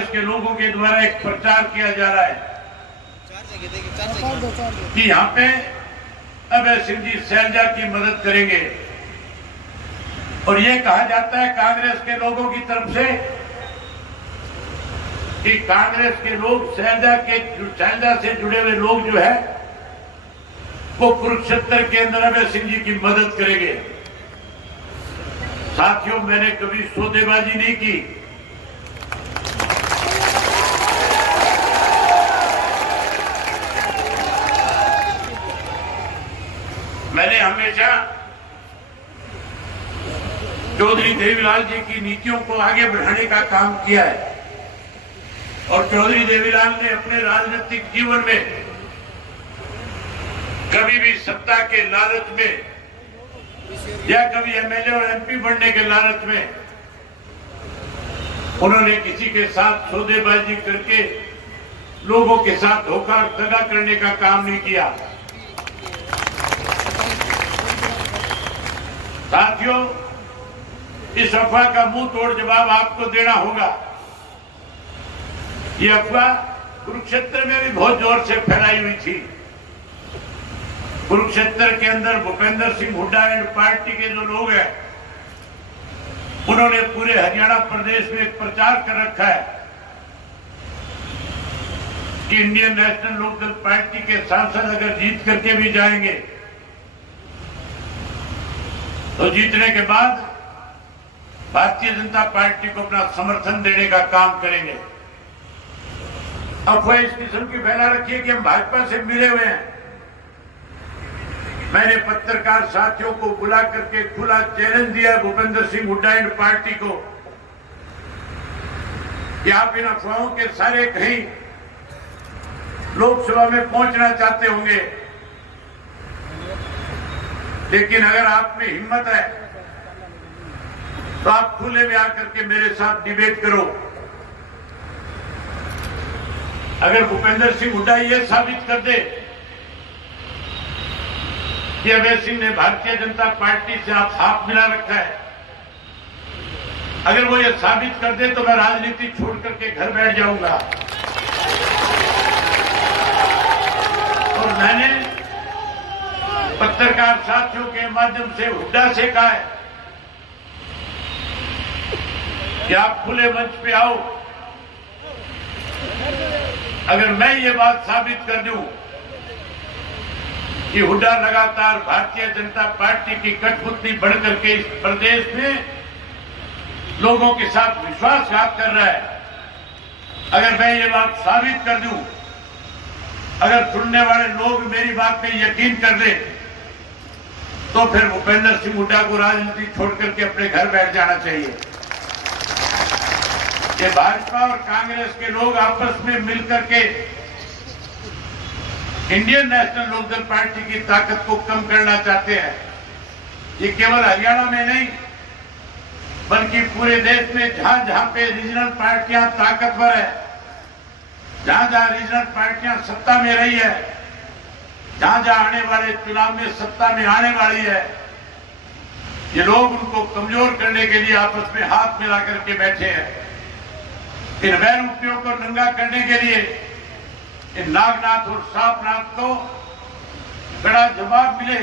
कांग्रेस के लोगों के द्वारा एक प्रचार किया जा रहा है कि यहाँ पे अभय सिंह जी शैलजा की मदद करेंगे, और ये कहा जाता है कांग्रेस के लोगों की तरफ से कि कांग्रेस के लोग शैलजा से जुड़े हुए लोग जो है वो कुरुक्षेत्र के अंदर अभय सिंह जी की मदद करेंगे। साथियों, मैंने कभी सौदेबाजी नहीं की। मैंने हमेशा चौधरी देवीलाल जी की नीतियों को आगे बढ़ाने का काम किया है, और चौधरी देवीलाल ने अपने राजनीतिक जीवन में कभी भी सत्ता के लालच में या कभी एमएलए और एमपी बनने के लालच में उन्होंने किसी के साथ सौदेबाजी करके लोगों के साथ धोखा दगा करने का काम नहीं किया। साथियों, इस अफवाह का मुंह तोड़ जवाब आपको देना होगा। ये अफवाह कुरुक्षेत्र में भी बहुत जोर से फैलाई हुई थी। कुरुक्षेत्र के अंदर भूपेंद्र सिंह हुड्डा एंड पार्टी के जो लोग हैं उन्होंने पूरे हरियाणा प्रदेश में एक प्रचार कर रखा है कि इंडियन नेशनल लोकदल पार्टी के सांसद अगर जीत करके भी जाएंगे तो जीतने के बाद भारतीय जनता पार्टी को अपना समर्थन देने का काम करेंगे। अफवाह इस किस्म की फैला रखी है कि हम भाजपा से मिले हुए हैं। मैंने पत्रकार साथियों को बुला करके खुला चैलेंज दिया भूपेंद्र सिंह हुड्डा एंड पार्टी को कि आप इन अफवाहों के सारे कहीं लोकसभा में पहुंचना चाहते होंगे, लेकिन अगर आप में हिम्मत है तो आप खुले में आकर के मेरे साथ डिबेट करो। अगर भूपेंद्र सिंह हुड्डा ये साबित कर दे कि अभय सिंह ने भारतीय जनता पार्टी से आप हाथ मिला रखा है, अगर वो ये साबित कर दे तो मैं राजनीति छोड़ करके घर बैठ जाऊंगा। और मैंने पत्रकार साथियों के माध्यम से हुड्डा से कहा है कि आप खुले मंच पे आओ। अगर मैं ये बात साबित कर दूं कि हुड्डा लगातार भारतीय जनता पार्टी की कठपुतली बढ़कर के इस प्रदेश में लोगों के साथ विश्वासघात कर रहा है, अगर मैं ये बात साबित कर दूं, अगर सुनने वाले लोग मेरी बात पे यकीन कर दें, तो फिर भूपेंद्र सिंह हुड्डा को राजनीति छोड़ करके अपने घर बैठ जाना चाहिए। ये भाजपा और कांग्रेस के लोग आपस में मिलकर के इंडियन नेशनल लोकदल पार्टी की ताकत को कम करना चाहते हैं। ये केवल हरियाणा में नहीं बल्कि पूरे देश में जहां जहां पे रीजनल पार्टियां ताकतवर है, जहां जहां रीजनल पार्टियां सत्ता में रही है, जहां जहां आने वाले चुनाव में सत्ता में आने वाली है, ये लोग उनको कमजोर करने के लिए आपस में हाथ मिला करके बैठे हैं। इन वैरूपियों को नंगा करने के लिए इन नागनाथ और सांपनाथ को बड़ा जवाब मिले,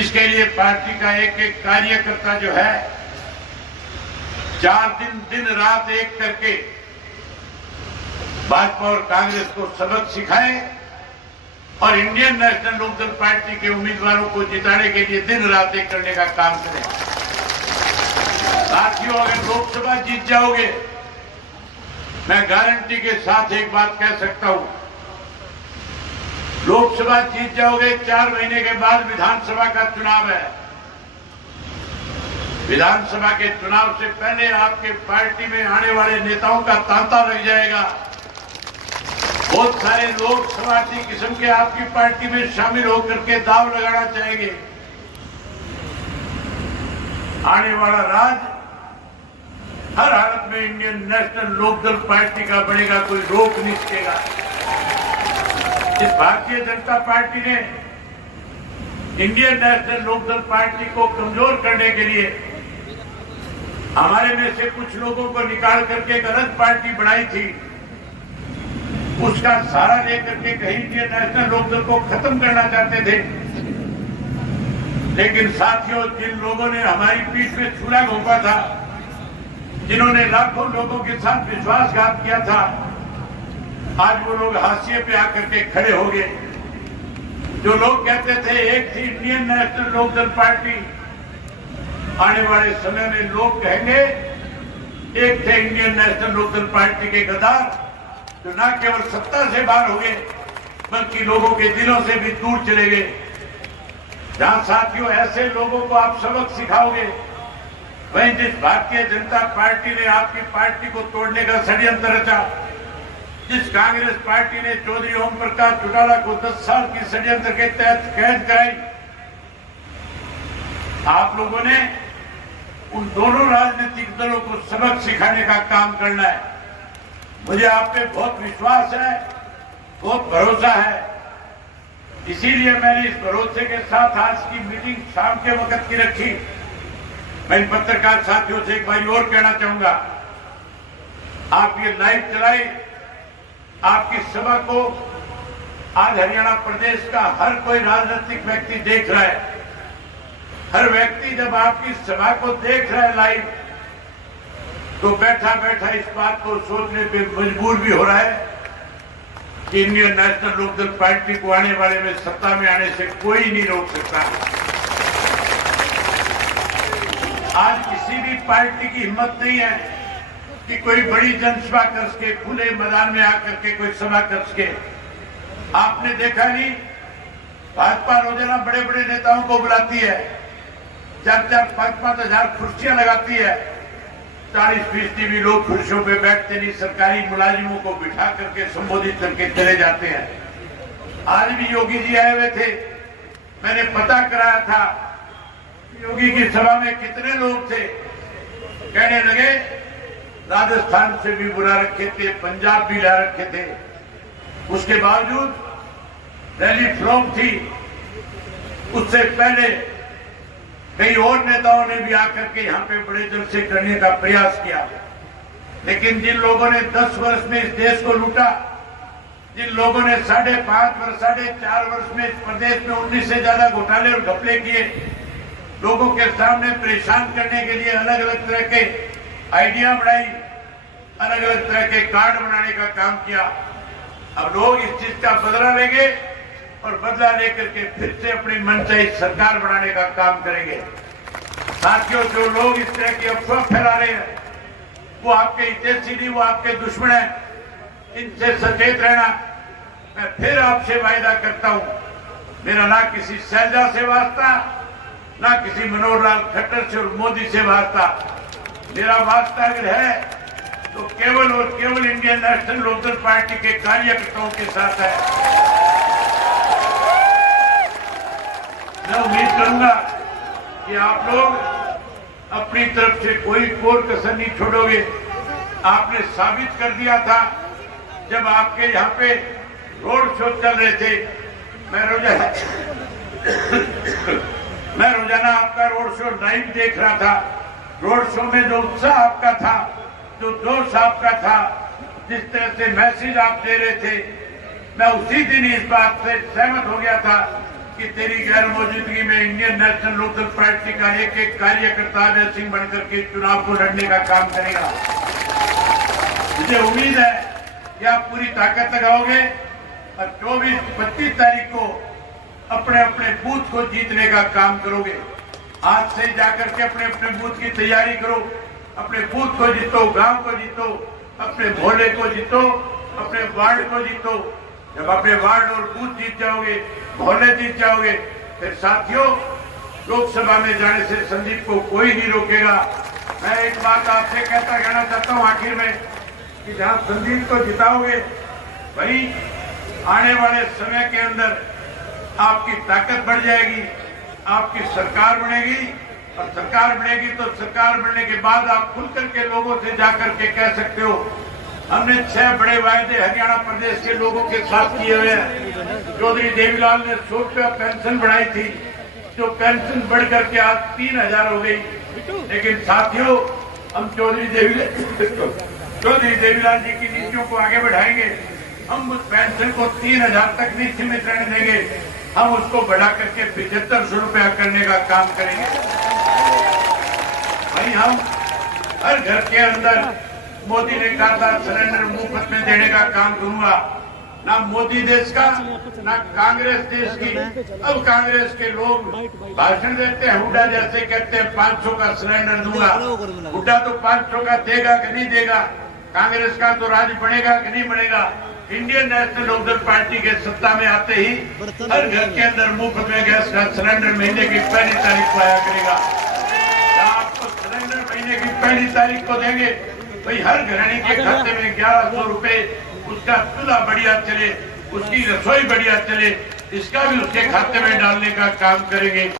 इसके लिए पार्टी का एक एक कार्यकर्ता जो है 4 दिन दिन रात एक करके भाजपा और कांग्रेस को सबक सिखाए और इंडियन नेशनल लोकदल पार्टी के उम्मीदवारों को जिताने के लिए दिन रात एक करने का काम करें। साथियों, अगर लोकसभा जीत जाओगे, मैं गारंटी के साथ एक बात कह सकता हूं, लोकसभा जीत जाओगे, 4 महीने के बाद विधानसभा का चुनाव है। विधानसभा के चुनाव से पहले आपके पार्टी में आने वाले नेताओं का तांता लग जाएगा। बहुत सारे लोग समाजी किस्म के आपकी पार्टी में शामिल होकर के दांव लगाना चाहेंगे। आने वाला राज हर हालत में इंडियन नेशनल लोकदल पार्टी का बनेगा, कोई रोक नहीं सकेगा। इस भारतीय जनता पार्टी ने इंडियन नेशनल लोकदल पार्टी को कमजोर करने के लिए हमारे में से कुछ लोगों को निकाल करके एक अलग पार्टी बनाई थी, उसका सहारा लेकर के कहीं इंडियन नेशनल लोकदल को खत्म करना चाहते थे। लेकिन साथियों, जिन लोगों ने हमारी पीठ में छुरा घोंपा था, जिन्होंने लाखों लोगों के साथ विश्वासघात किया था, आज वो लोग हाशिए पे आकर के खड़े हो गए। जो लोग कहते थे एक थी इंडियन नेशनल लोकदल पार्टी, आने वाले समय में लोग कहेंगे एक थे इंडियन नेशनल लोकदल पार्टी के गद्दार, जो न केवल सत्ता से बाहर हो गए बल्कि लोगों के दिलों से भी दूर चले गए। जहां साथियों ऐसे लोगों को आप सबक सिखाओगे, वहीं जिस भारतीय जनता पार्टी ने आपकी पार्टी को तोड़ने का षड्यंत्र रचा, जिस कांग्रेस पार्टी ने चौधरी ओम प्रकाश चौटाला को 10 साल की षड्यंत्र के तहत कैद कराई, आप लोगों ने उन दोनों राजनीतिक दलों को सबक सिखाने का काम करना है। मुझे आप पे बहुत विश्वास है, बहुत भरोसा है, इसीलिए मैंने इस भरोसे के साथ आज की मीटिंग शाम के वक्त की रखी। मैं इन पत्रकार साथियों से एक बार और कहना चाहूंगा, आप ये लाइव चलाए, आपकी सभा को आज हरियाणा प्रदेश का हर कोई राजनीतिक व्यक्ति देख रहा है। हर व्यक्ति जब आपकी सभा को देख रहा है लाइव, तो बैठा बैठा इस बात को सोचने पे मजबूर भी हो रहा है कि इंडियन नेशनल लोकदल पार्टी को आने वाले में सत्ता में आने से कोई नहीं रोक सकता। आज किसी भी पार्टी की हिम्मत नहीं है कि कोई बड़ी जनसभा कर सके, खुले मैदान में आकर के कोई सभा कर सके। आपने देखा नहीं, भाजपा रोजाना बड़े बड़े नेताओं को बुलाती है, 4-4, 5-5 हजार कुर्सियां लगाती है, 40% भी लोग कुर्सियों पे बैठते नहीं, सरकारी मुलाजिमों को बिठा करके संबोधित करके चले जाते हैं। आज भी योगी जी आए हुए थे, मैंने पता कराया था योगी की सभा में कितने लोग थे। कहने लगे राजस्थान से भी बुला रखे थे, पंजाब भी ला रखे थे, उसके बावजूद रैली फ्लॉप थी। उससे पहले कई और नेताओं ने भी आकर के यहाँ पे बड़े जलसे करने का प्रयास किया, लेकिन जिन लोगों ने 10 वर्ष में इस देश को लूटा, जिन लोगों ने 5.5 वर्ष 4.5 वर्ष में इस प्रदेश में 19 से ज्यादा घोटाले और घपले किए, लोगों के सामने परेशान करने के लिए अलग अलग तरह के आइडिया बनाई, अलग अलग तरह के कार्ड बनाने का काम किया। अब लोग इस चीज का बदला लेंगे और बदला लेकर के फिर से अपनी मनचाही सरकार बनाने का काम करेंगे। साथियों, जो लोग इस तरह की अफवाह फैला रहे हैं वो आपके हितैषी नहीं, वो आपके दुश्मन हैं। इनसे सचेत रहना। मैं फिर आपसे वायदा करता हूं, मेरा ना किसी शैलजा से वास्ता, ना किसी मनोहर लाल खट्टर से और मोदी से वास्ता। मेरा वास्ता अगर है तो केवल और केवल इंडियन नेशनल लोकदल पार्टी के कार्यकर्ताओं के साथ है। मैं उम्मीद करूंगा कि आप लोग अपनी तरफ से कोई कोर कसर नहीं छोड़ोगे। आपने साबित कर दिया था जब आपके यहाँ पे रोड शो चल रहे थे। मैं रोजाना आपका रोड शो लाइव देख रहा था। रोड शो में जो उत्साह आपका था, जो जोश आपका था, जिस तरह से मैसेज आप दे रहे थे, मैं उसी दिन इस बात से सहमत हो गया था कि तेरी गैर मौजूदगी में इंडियन नेशनल लोकदल पार्टी का एक एक कार्यकर्ता अजय सिंह बनकर के चुनाव को लड़ने का काम करेगा। मुझे उम्मीद है कि आप पूरी ताकत लगाओगे और 24-25 तारीख को अपने अपने बूथ को जीतने का काम करोगे। आज से जाकर के अपने अपने बूथ की तैयारी करो, अपने बूथ को जीतो, गांव को जीतो, अपने मोहल्ले को जीतो, अपने वार्ड को जीतो। जब अपने वार्ड और बूथ जीत जाओगे, मोहल्ले जीत जाओगे, फिर साथियों लोकसभा में जाने से संदीप को कोई नहीं रोकेगा। मैं एक बात आपसे कहना चाहता हूं आखिर में कि जहां संदीप को जिताओगे वहीं आने वाले समय के अंदर आपकी ताकत बढ़ जाएगी, आपकी सरकार बनेगी और सरकार बनेगी तो सरकार बनने के बाद आप खुल करके लोगों से जाकर के कह सकते हो हमने 6 बड़े वायदे हरियाणा प्रदेश के लोगों के साथ किए हुए हैं। चौधरी देवीलाल ने 100 रुपया पेंशन बढ़ाई थी, जो पेंशन बढ़ करके आज 3000 हो गई। लेकिन साथियों हम चौधरी देवीलाल जी की नीतियों को आगे बढ़ाएंगे। हम उस पेंशन को 3000 तक नहीं सीमित रहने देंगे, हम उसको बढ़ा करके 7500 रुपया करने का काम करेंगे। भाई हम हर घर के अंदर, मोदी ने कहा था सिलेंडर मुफ्त में देने का काम करूंगा। ना मोदी देश का, ना कांग्रेस देश की। अब कांग्रेस के लोग भाषण देते हैं, हुड्डा जैसे कहते हैं 500 का सिलेंडर दूंगा। हुड्डा तो 500 का देगा कि नहीं देगा? कांग्रेस का तो राज बढ़ेगा कि नहीं बढ़ेगा? इंडियन नेशनल लोकदल पार्टी के सत्ता में आते ही हर घर के अंदर मुफ्त में गैस का सिलेंडर महीने की 1 तारीख को आया करेगा। आपको सिलेंडर महीने की 1 तारीख को देंगे, भाई हर गृहिणी के खाते में 1100 रुपए, उसका चूल्हा बढ़िया चले, उसकी रसोई बढ़िया चले, इसका भी उसके खाते में डालने का काम करेंगे।